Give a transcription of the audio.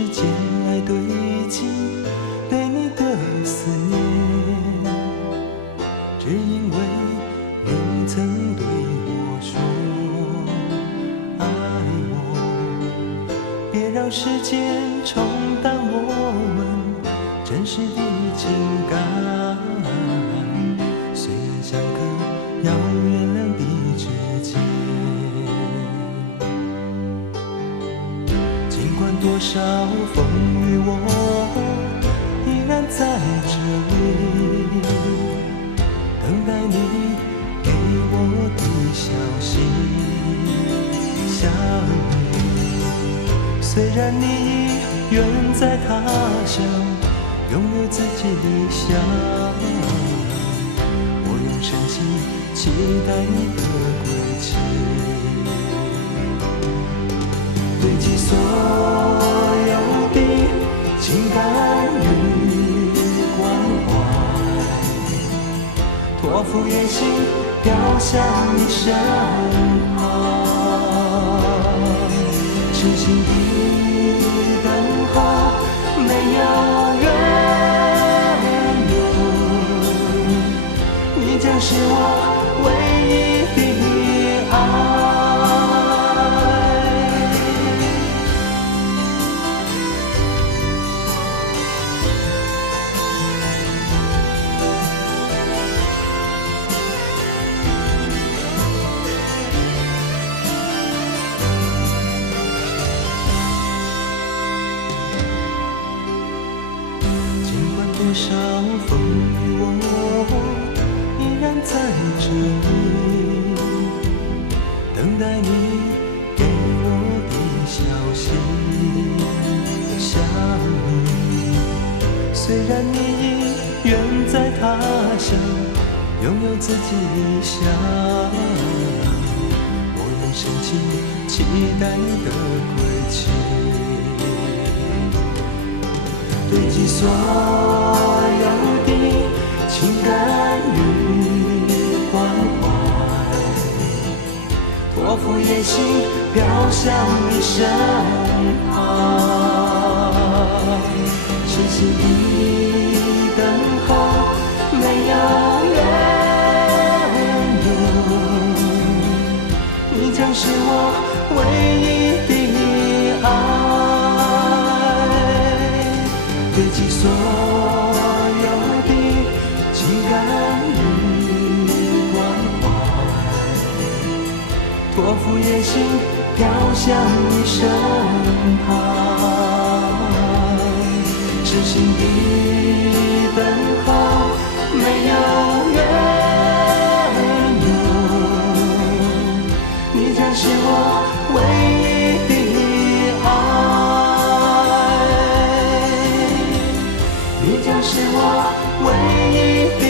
时间来堆积对你的思念，只因为你曾对我说爱我，别让时间冲淡我们真实的情感。虽然相隔遥远两地之间，尽管多少风雨，我依然在这里，等待你给我的消息。想你，虽然你已远在他乡，拥有自己理想，我用深情期待你的归期，堆积所有的情感与关怀，托付远行飘向你身旁，痴心的等候，没有缘由，你将是我唯一的爱。多少风雨，我依然在这里，等待你给我的消息。想你，虽然你已远在他乡，拥有自己理想，我用深情期待你的归期，堆积所有的情感与关怀，托付远行飘向你身旁，痴心的等候，没有缘由，你将是我唯一的爱，堆积所有的情感与关怀，托付远行飘向你身旁，痴心的等候，没有缘由，你将是我唯一的爱，你将是我唯一的